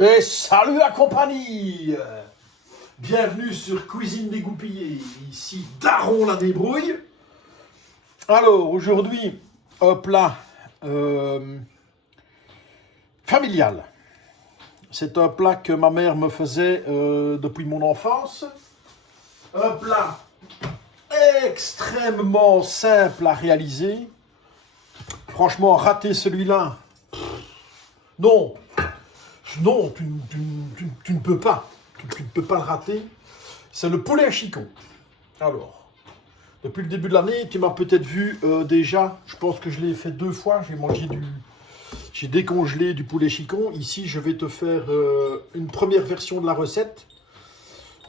Et salut la compagnie! Bienvenue sur Cuisine Dégoupillée, ici Daron la débrouille. Alors aujourd'hui, un plat familial. C'est un plat que ma mère me faisait depuis mon enfance. Un plat extrêmement simple à réaliser. Franchement, rater celui-là, non. Non, tu ne peux pas. Tu ne peux pas le rater. C'est le poulet chicon. Alors, depuis le début de l'année, tu m'as peut-être vu déjà. Je pense que je l'ai fait 2 fois. J'ai décongelé du poulet chicon. Ici, je vais te faire une première version de la recette.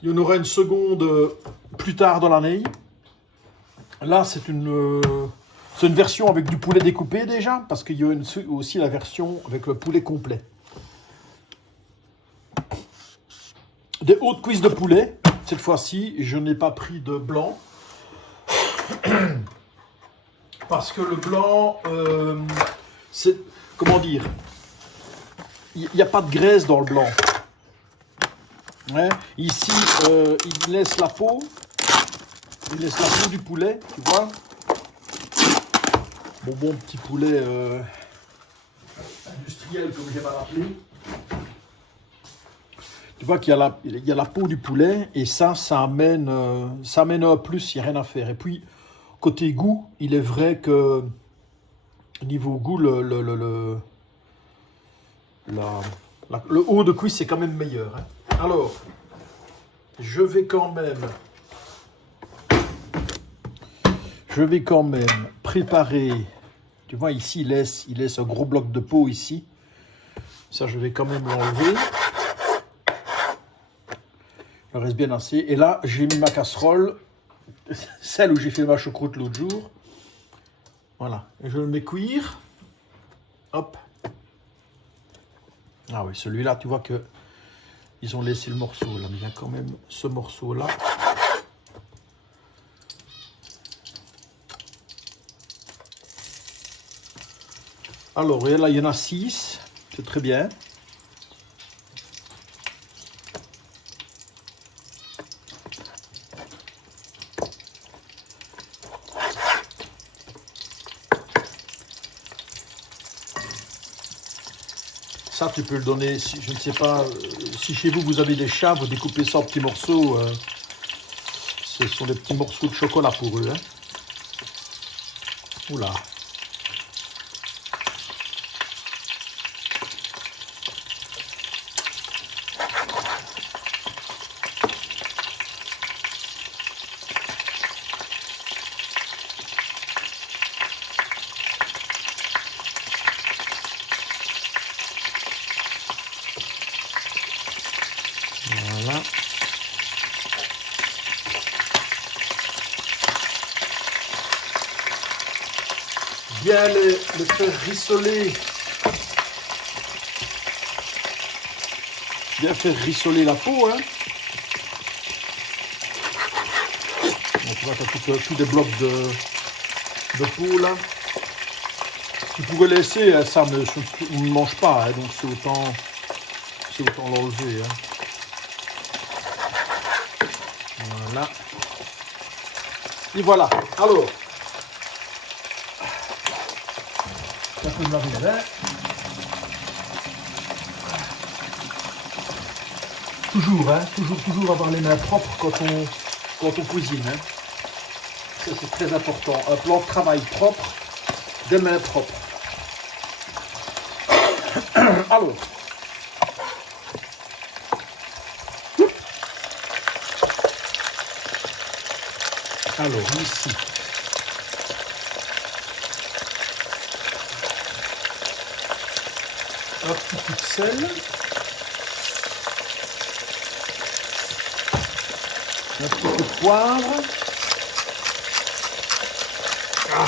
Il y en aura une seconde plus tard dans l'année. Là, c'est une version avec du poulet découpé déjà, parce qu'il y a aussi la version avec le poulet complet. Des hautes cuisses de poulet. Cette fois-ci, je n'ai pas pris de blanc. Parce que le blanc, c'est... Comment dire? Il n'y a pas de graisse dans le blanc. Ouais. Ici, il laisse la peau. Il laisse la peau du poulet, tu vois. Bon petit poulet industriel, comme j'aime à l'appeler. Tu vois qu'il y a la peau du poulet et ça amène un plus, il n'y a rien à faire. Et puis, côté goût, il est vrai que niveau goût, le haut de cuisse, c'est quand même meilleur. Hein. Alors, je vais quand même préparer. Tu vois, ici, il laisse un gros bloc de peau ici. Ça, je vais quand même l'enlever. Il reste bien assez. Et là, j'ai mis ma casserole, celle où j'ai fait ma choucroute l'autre jour. Voilà. Et je le mets cuire. Hop. Ah oui, celui-là, tu vois que ils ont laissé le morceau là. Mais il y a quand même ce morceau-là. Alors, et là, il y en a 6. C'est très bien. Ça, tu peux le donner, je ne sais pas, si chez vous, vous avez des chats, vous découpez ça en petits morceaux. Ce sont des petits morceaux de chocolat pour eux. Hein. Oula. Voilà. Bien le faire rissoler. Bien faire rissoler la peau. Hein. Donc, tu vois, tu as tous des blocs de peau là. Tu pourrais laisser, ça ne mange pas. Hein, donc c'est autant l'enlever. Hein. Voilà. Et voilà. Alors, ça peut me laver les mains. Toujours avoir les mains propres quand on cuisine. Hein. Ça, c'est très important. Un plan de travail propre, des mains propres. Alors, ici, un petit coup de sel, un petit coup de poivre. Ah.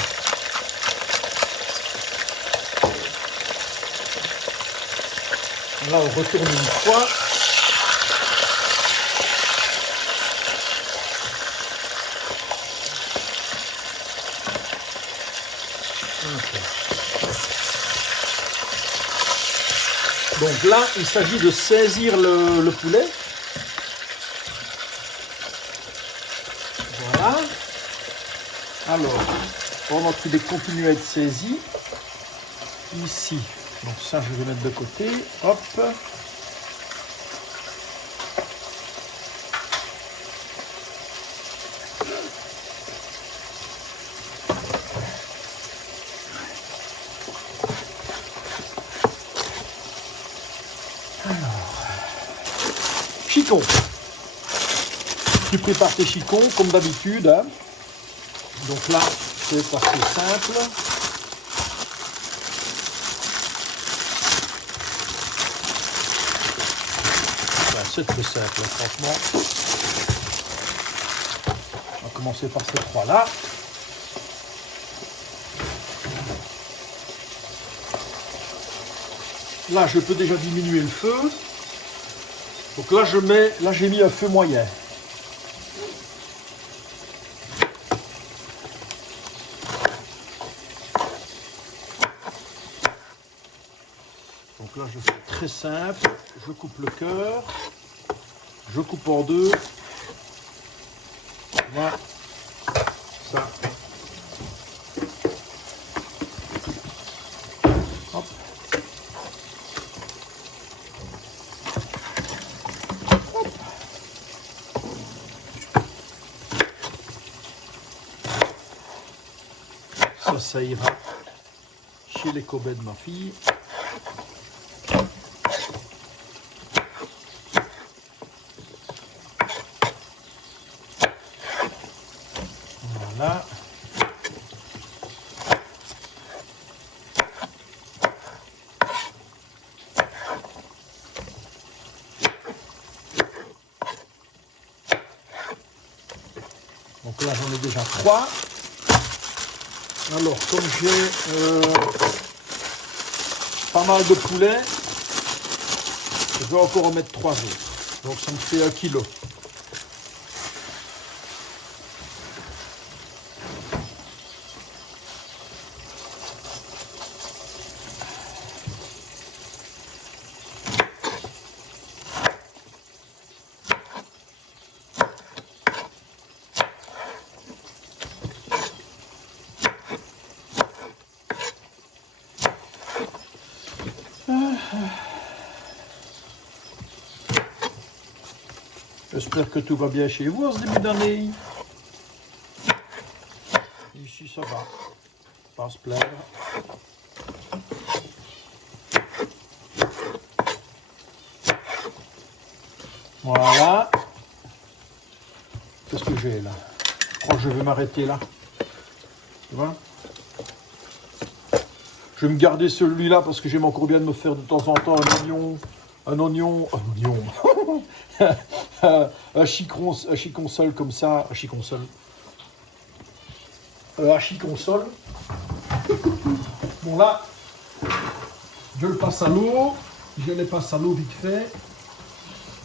Là, on retourne une fois. Donc là, il s'agit de saisir le poulet. Voilà. Alors, pendant qu'il continue à être saisi, ici, donc ça je vais mettre de côté, hop. Chicon. Tu prépares tes chicons comme d'habitude. Hein. Donc là, c'est assez simple. Enfin, c'est très simple, franchement. On va commencer par ces trois-là. Là, je peux déjà diminuer le feu. Donc là, j'ai mis un feu moyen. Donc là, je fais très simple. Je coupe le cœur. Je coupe en deux. Voilà. Ça. Hop. Ça ira chez les Kobe de ma fille. Voilà. Donc là, j'en ai déjà trois. Alors, comme j'ai pas mal de poulet, je vais encore en mettre 3 autres. Donc, ça me fait 1 kilo. J'espère que tout va bien chez vous en ce début d'année. Ici, ça va. Pas se plaindre. Voilà. Qu'est-ce que j'ai là? Oh, je vais m'arrêter là. Tu vois? Je vais me garder celui-là parce que j'aime encore bien de me faire de temps en temps un oignon, un chicon seul comme ça, un chicon seul. Bon là, je le passe à l'eau, je les passe à l'eau vite fait,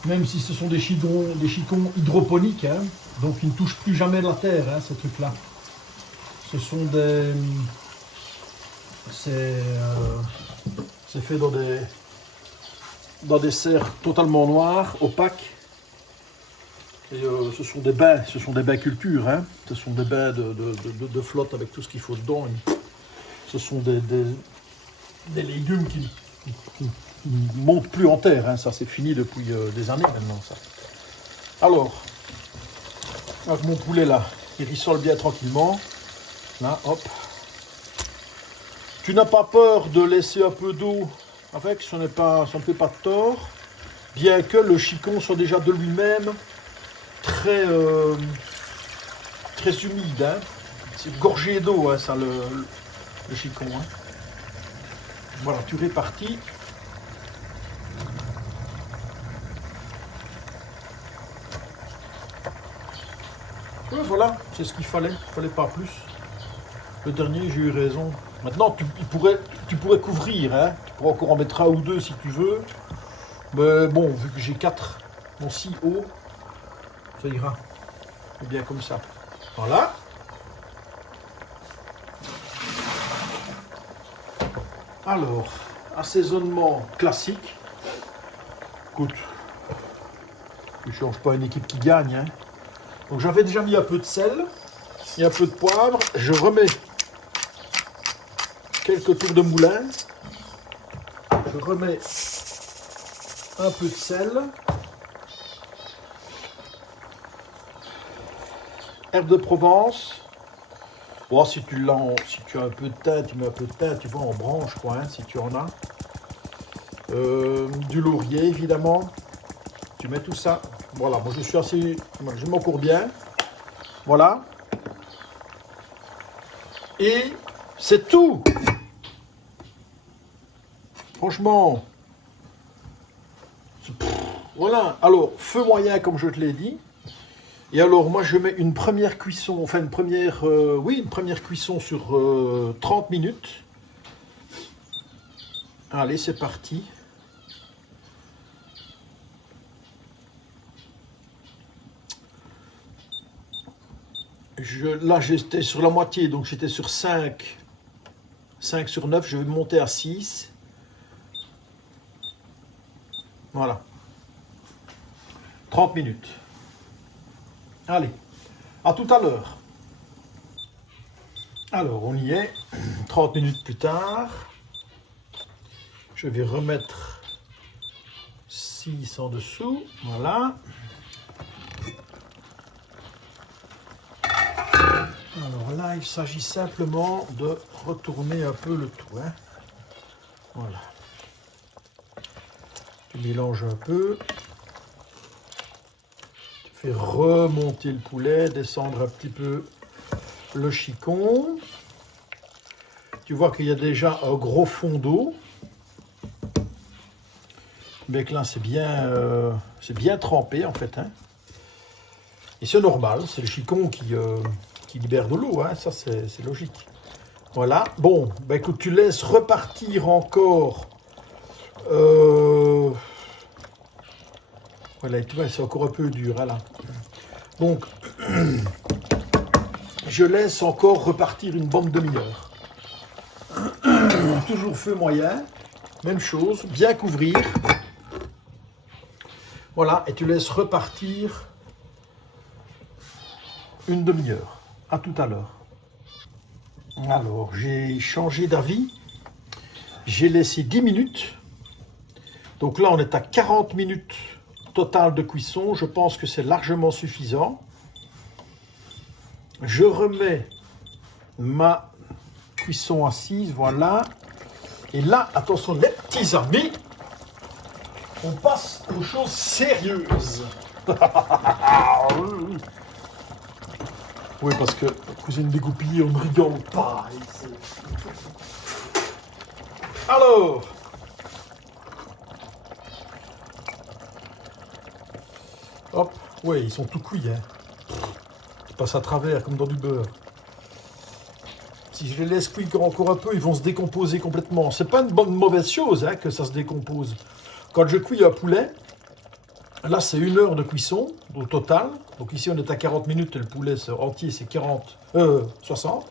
même si ce sont des chicons hydroponiques, hein, donc ils ne touchent plus jamais la terre, hein, ces trucs-là. Ce sont des... C'est fait dans des serres totalement noires, opaques. Et ce sont des bains culture, hein. Ce sont des bains de flotte avec tout ce qu'il faut dedans. Ce sont des légumes qui ne montent plus en terre, hein. Ça c'est fini depuis des années maintenant. Ça. Alors, avec mon poulet là, il rissole bien tranquillement. Là, hop. Tu n'as pas peur de laisser un peu d'eau avec, ça ne fait pas de tort, bien que le chicon soit déjà de lui-même très humide. Hein. C'est gorgé d'eau, hein, ça, le chicon. Hein. Voilà, tu répartis. Et voilà, c'est ce qu'il fallait. Il ne fallait pas plus. Le dernier, j'ai eu raison. Maintenant, tu pourrais couvrir, hein. Tu pourrais encore en mettre 1 ou 2 si tu veux. Mais bon, vu que j'ai 4, non 6 hauts, ça ira. C'est bien comme ça. Voilà. Alors, assaisonnement classique. Écoute, je ne change pas une équipe qui gagne. Hein. Donc j'avais déjà mis un peu de sel et un peu de poivre. Je remets quelques tours de moulin. Je remets un peu de sel. Herbe de Provence. Bon, si tu as un peu de thym, tu mets un peu de thym, tu vois, en branche, quoi, hein, si tu en as. Du laurier, évidemment. Tu mets tout ça. Voilà, moi je suis assez... Je m'encours bien. Voilà. Et c'est tout. Franchement. Voilà. Alors, feu moyen, comme je te l'ai dit. Et alors, moi, je mets une première cuisson, enfin une première cuisson sur 30 minutes. Allez, c'est parti. Là, j'étais sur la moitié, donc j'étais sur 5 sur 9, je vais monter à 6. Voilà. 30 minutes. Allez, à tout à l'heure. Alors, on y est. 30 minutes plus tard. Je vais remettre 6 en dessous. Voilà. Alors là, il s'agit simplement de retourner un peu le tout. Hein. Voilà. Tu mélanges un peu. Tu fais remonter le poulet, descendre un petit peu le chicon. Tu vois qu'il y a déjà un gros fond d'eau. Mais que là, c'est bien trempé en fait. Hein. Et c'est normal, c'est le chicon qui libère de l'eau, hein. Ça c'est logique. Voilà, bon, bah écoute, tu laisses repartir encore. Voilà, tu vois, c'est encore un peu dur, hein, là. Donc, je laisse encore repartir une bonne demi-heure. Toujours feu moyen, même chose, bien couvrir. Voilà, et tu laisses repartir une demi-heure. À tout à l'heure. Alors, j'ai changé d'avis. J'ai laissé 10 minutes. Donc là, on est à 40 minutes total de cuisson. Je pense que c'est largement suffisant. Je remets ma cuisson assise, voilà. Et là, attention les petits amis, on passe aux choses sérieuses. Oui, parce que cousine dégoupillée, on ne rigole pas ici. Alors, hop, ouais, ils sont tout cuits, hein. Ils passent à travers comme dans du beurre. Si je les laisse cuire encore un peu, ils vont se décomposer complètement. C'est pas une mauvaise chose, hein, que ça se décompose. Quand je cuis un poulet, là c'est 1 heure de cuisson au total. Donc ici on est à 40 minutes et le poulet entier c'est 60.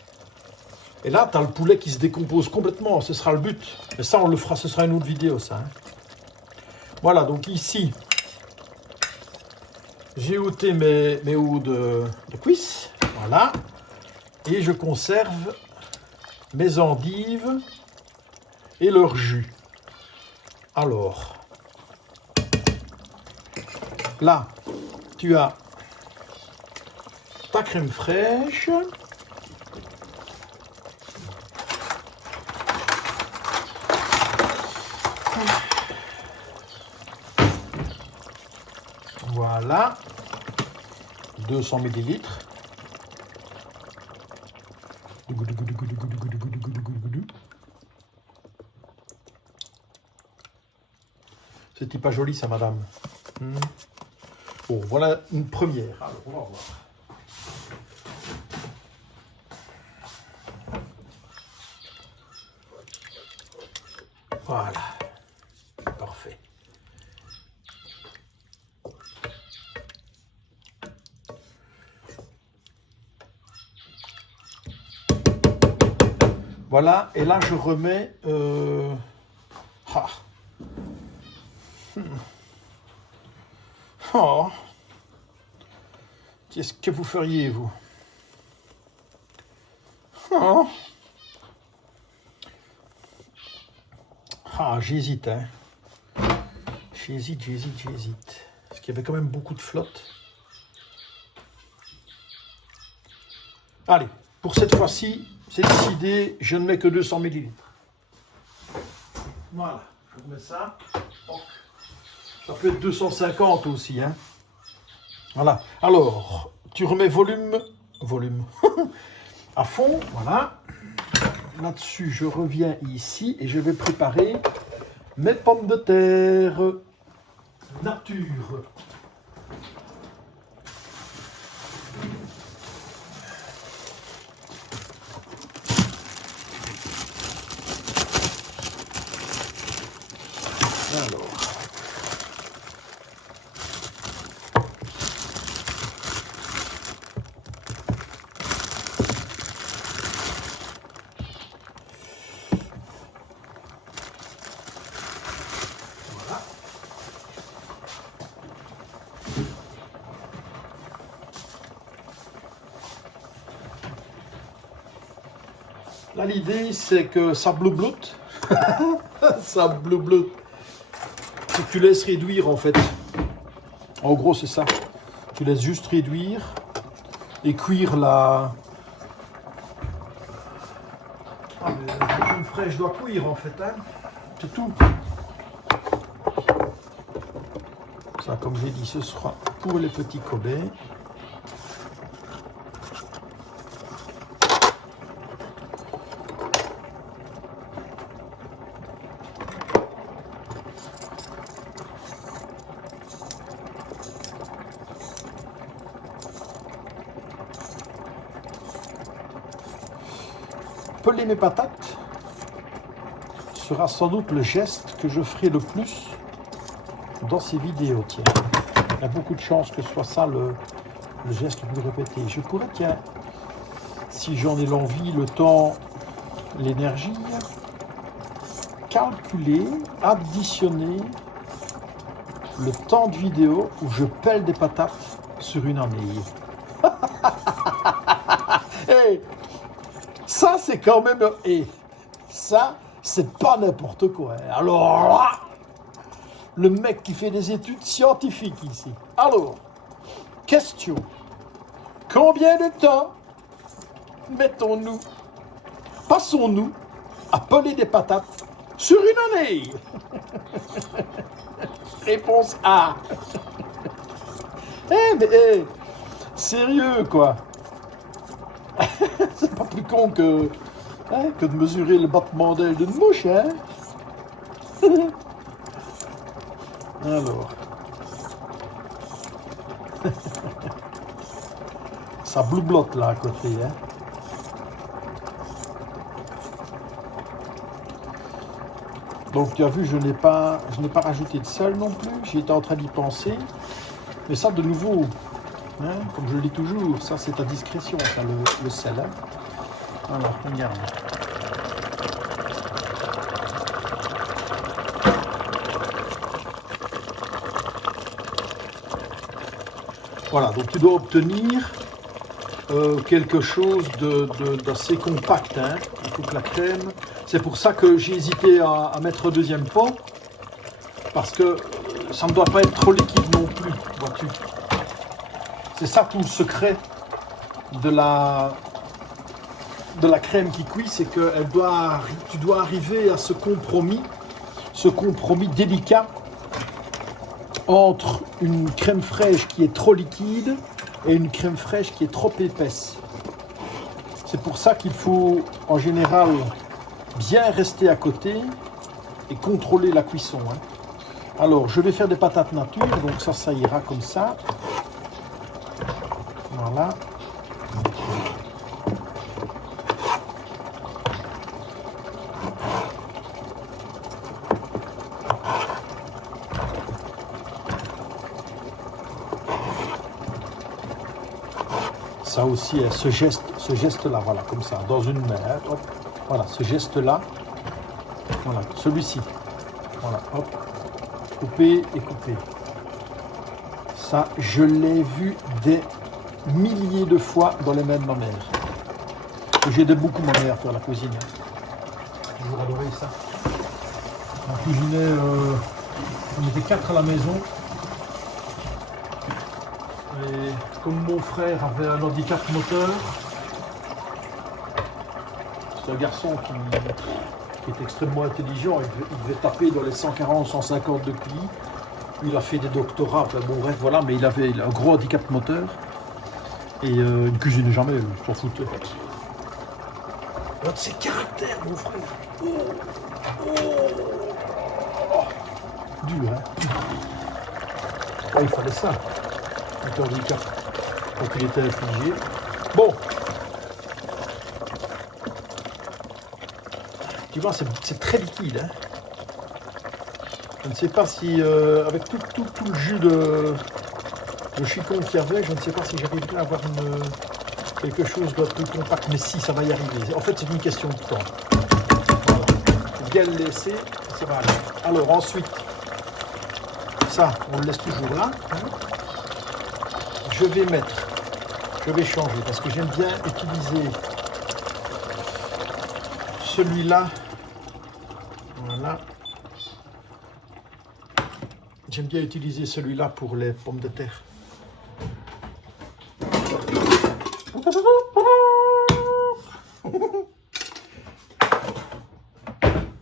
Et là tu as le poulet qui se décompose complètement, ce sera le but. Mais ça on le fera, ce sera une autre vidéo ça. Hein. Voilà, donc ici j'ai ôté mes hauts de cuisse. Voilà. Et je conserve mes endives et leur jus. Alors, là, tu as ta crème fraîche. Voilà, 200 millilitres. C'était pas joli ça, madame. Bon, voilà une première. Alors, on va voir. Voilà. Parfait. Voilà, et là je remets... Oh. Qu'est-ce que vous feriez, vous? Oh. Ah, j'hésite, hein. J'hésite. Parce qu'il y avait quand même beaucoup de flotte. Allez, pour cette fois-ci, c'est décidé, je ne mets que 200 ml. Voilà, je remets ça. Ça peut être 250 aussi, hein. Voilà. Alors, tu remets volume à fond, voilà. Là-dessus, je reviens ici et je vais préparer mes pommes de terre nature. Alors. Voilà. Là, l'idée, c'est que ça bloubloute. Ça bloubloute. Que tu laisses réduire, en fait. En gros, c'est ça. Tu laisses juste réduire et cuire la... Ah, mais la crème fraîche doit cuire, en fait, hein. C'est tout. Ça, comme j'ai dit, ce sera pour les petits Kobe. Peler mes patates sera sans doute le geste que je ferai le plus dans ces vidéos. Tiens, il y a beaucoup de chances que ce soit ça le geste le plus répété. Je pourrais, tiens, si j'en ai l'envie, le temps, l'énergie, calculer, additionner le temps de vidéo où je pèle des patates sur une année. Hey, ça, c'est quand même... Et ça, c'est pas n'importe quoi. Alors là, le mec qui fait des études scientifiques ici. Alors, question. Combien de temps passons-nous à peler des patates sur une année? Réponse A. Mais sérieux, quoi. C'est pas plus con que de mesurer le battement d'aile d'une mouche, hein. Alors. Ça bloublotte là à côté, hein. Donc tu as vu, je n'ai pas rajouté de sel non plus. J'étais en train d'y penser. Mais ça, de nouveau, hein, comme je le dis toujours, ça c'est à discrétion, ça, le sel. Hein. Alors, regarde. Voilà, donc tu dois obtenir quelque chose d'assez compact. Hein. Il faut que la crème... C'est pour ça que j'ai hésité à mettre un deuxième pot, parce que ça ne doit pas être trop liquide non plus, vois-tu. C'est ça tout le secret de la crème qui cuit, c'est que tu dois arriver à ce compromis délicat entre une crème fraîche qui est trop liquide et une crème fraîche qui est trop épaisse. C'est pour ça qu'il faut en général bien rester à côté et contrôler la cuisson. Hein. Alors, je vais faire des patates nature, donc ça ira comme ça. Voilà. Ça aussi, ce geste-là, voilà, comme ça, dans une main, hein, hop, voilà, ce geste-là, voilà, celui-ci, voilà, hop, couper et couper. Ça, je l'ai vu des milliers de fois dans les mains de ma mère. J'ai aidé beaucoup ma mère à faire la cuisine. J'ai toujours adoré ça. On cuisinait, on était 4 à la maison. Et comme mon frère avait un handicap moteur, c'est un garçon qui est extrêmement intelligent, il devait taper dans les 140, 150 de QI. Il a fait des doctorats, enfin, bon bref, voilà, mais il avait un gros handicap moteur. Et il ne cuisinait jamais, il s'en foutait. Un de ses caractères, mon frère. Dur, hein. Ouais, il fallait ça. Un handicap. Donc il était infligé. Bon. Tu vois, c'est très liquide, hein. Je ne sais pas si, avec tout le jus de chicon qu'il y avait, je ne sais pas si j'arriverai à avoir quelque chose de plus compact, mais si, ça va y arriver. En fait, c'est une question de temps. Voilà. Bien le laisser, ça va aller. Alors, ensuite, ça, on le laisse toujours là. Hein. Je vais changer, parce que j'aime bien utiliser celui-là. Voilà. J'aime bien utiliser celui-là pour les pommes de terre.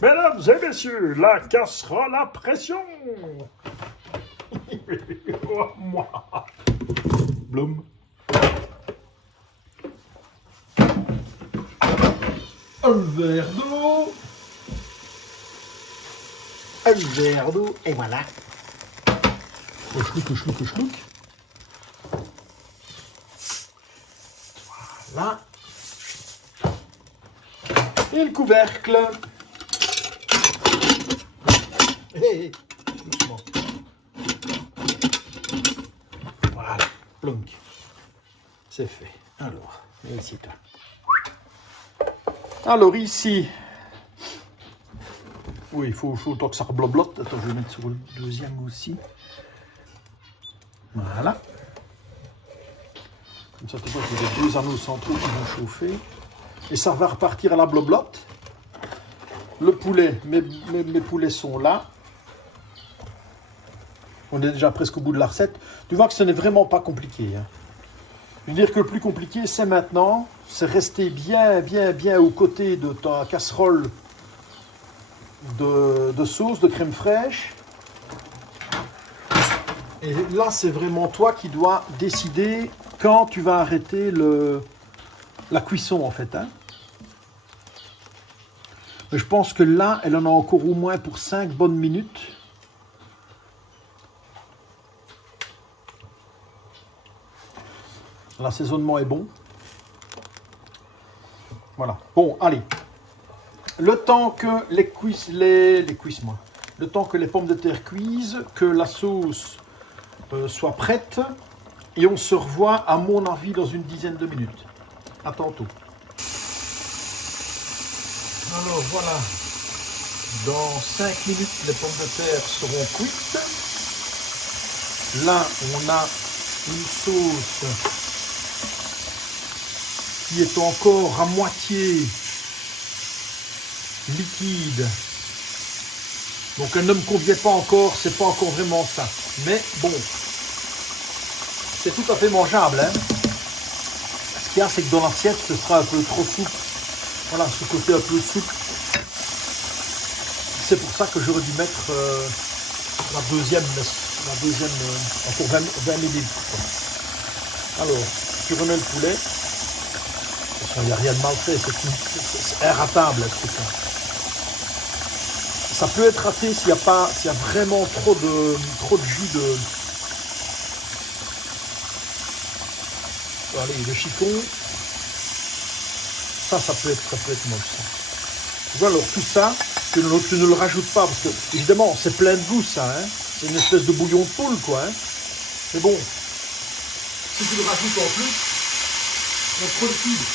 Mesdames et messieurs, la casserole à pression. Moi. Bloom. Un verre d'eau. Un verre d'eau. Et voilà. Chlouc. Voilà. Et le couvercle. Hey, doucement. Voilà, plonk. C'est fait. Alors, ici, toi. Alors, ici. Oui, il faut autant que ça rebloblote. Attends, je vais mettre sur le deuxième aussi. Voilà. Comme ça, tu vois, j'ai les 2 anneaux centraux qui vont chauffer. Et ça va repartir à la bloblotte. Le poulet, mes poulets sont là. On est déjà presque au bout de la recette. Tu vois que ce n'est vraiment pas compliqué. Hein. Je veux dire que le plus compliqué, c'est maintenant. C'est rester bien aux côtés de ta casserole de sauce, de crème fraîche. Et là, c'est vraiment toi qui dois décider quand tu vas arrêter la cuisson, en fait. Hein. Mais je pense que là, elle en a encore au moins pour 5 bonnes minutes. L'assaisonnement est bon. Voilà. Bon, allez. Le temps que le temps que les pommes de terre cuisent, que la sauce soit prête, et on se revoit, à mon avis, dans une dizaine de minutes. À tantôt. Alors voilà, dans 5 minutes, les pommes de terre seront cuites. Là, on a une sauce qui est encore à moitié liquide. Donc elle ne me convient pas encore, c'est pas encore vraiment ça. Mais bon, c'est tout à fait mangeable. Hein. Ce qu'il y a, c'est que dans l'assiette, ce sera un peu trop souple. Voilà, ce côté un peu souple. C'est pour ça que j'aurais dû mettre la deuxième encore 20 millilitres. Alors, tu remets le poulet. De toute façon, il n'y a rien de mal fait, c'est inratable ce truc-là. Ça peut être raté s'il y a vraiment trop de jus de. Allez, le chicon. Ça peut être moche. Ça. Tu vois, alors tout ça, tu ne le rajoutes pas, parce que, évidemment, c'est plein de goût, ça. Hein. C'est une espèce de bouillon de poule, quoi. Hein. Mais bon, si tu le rajoutes en plus, c'est trop liquide.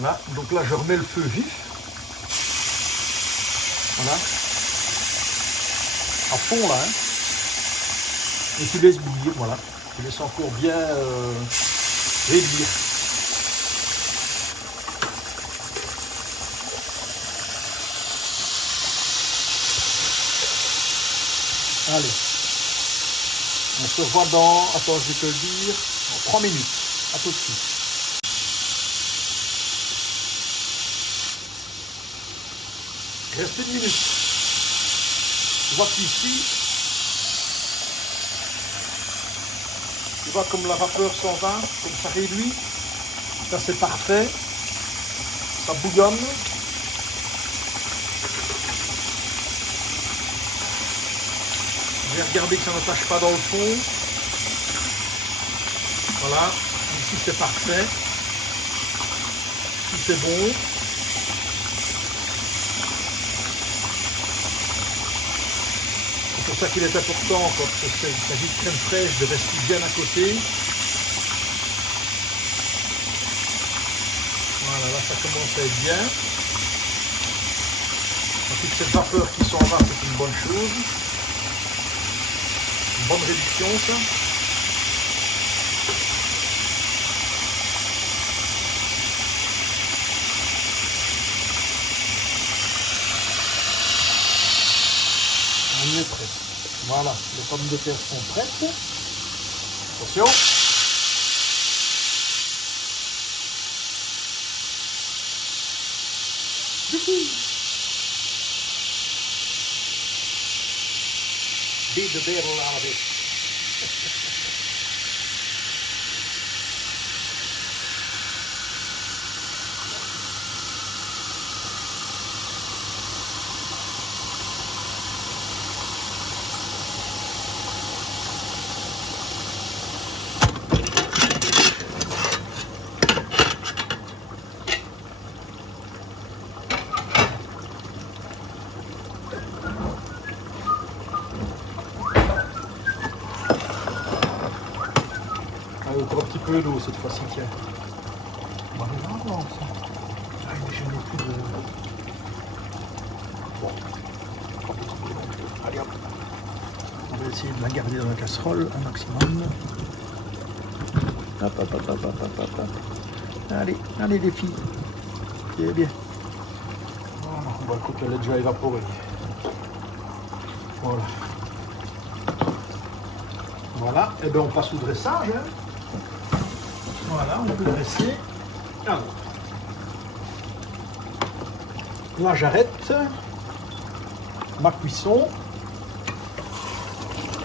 Voilà, donc là je remets le feu vif. Voilà. À fond là. Hein. Et tu laisses bouillir, voilà. Tu laisses encore bien réduire. Allez. On se revoit dans, attends, je vais te le dire, en 3 minutes. À tout de suite. Il reste 1 minute. Tu vois qu'ici, tu vois comme la vapeur s'en va, comme ça réduit. Ça c'est parfait. Ça bouillonne. Je vais regarder que ça ne tâche pas dans le fond. Voilà. Ici c'est parfait. Ici c'est bon. C'est pour ça qu'il est important, quand il s'agit de crème fraîche, de rester bien à côté. Voilà, là ça commence à être bien. Toute cette vapeur qui s'en va, c'est une bonne chose. Une bonne réduction, ça. On est prêt. Voilà, les pommes de terre sont prêtes. Attention. Beat the barrel out of it. Encore un petit peu d'eau cette fois-ci, tiens. On va aller là, non, ça. Ah, je n'ai plus de... Bon. Allez hop. On va essayer de la garder dans la casserole un maximum. Hop, hop, hop, hop, hop, hop, hop. Allez, allez les filles. C'est bien. Voilà, on va écouter, elle est déjà évaporée. Voilà. Voilà, et bien on passe au dressage. Hein. Voilà, on peut dresser. Alors, là j'arrête ma cuisson.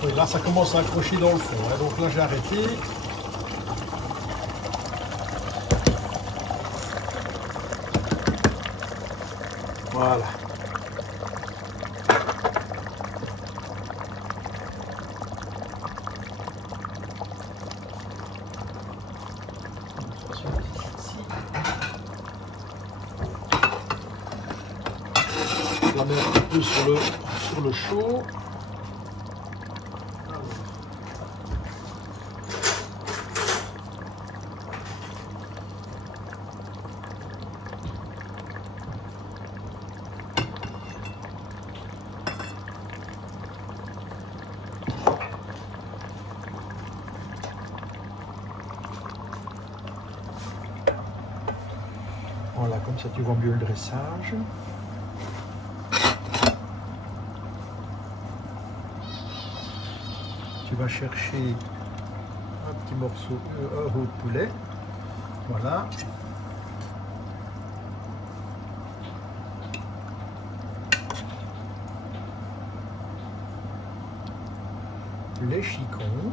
Et là ça commence à accrocher dans le fond. Hein. Donc là j'ai arrêté. Voilà. Je la mets un petit peu sur le chaud. Voilà, comme ça tu vois mieux le dressage. Tu vas chercher un petit morceau, un roux de poulet. Voilà. Les chicons.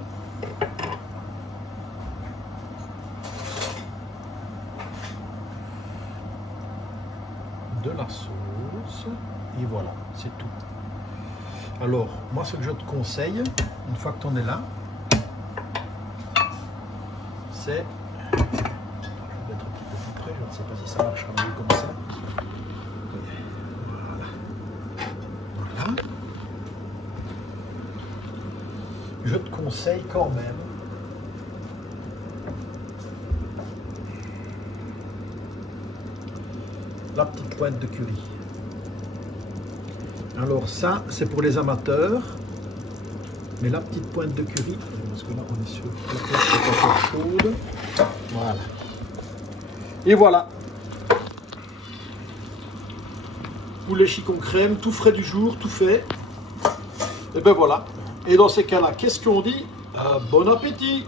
De la sauce. Et voilà, c'est tout. Alors, moi, ce que je te conseille, une fois que tu en es là, c'est... Je vais mettre un petit peu plus près, je ne sais pas si ça marchera mieux comme ça. Voilà. Voilà. Je te conseille quand même la petite pointe de curry. Alors ça, c'est pour les amateurs. Mais la petite pointe de curry, parce que là on est sur la pointe qui est encore chaude. Voilà. Et voilà. Poulet chicon crème, tout frais du jour, tout fait. Et ben voilà. Et dans ces cas-là, qu'est-ce qu'on dit? Bon appétit!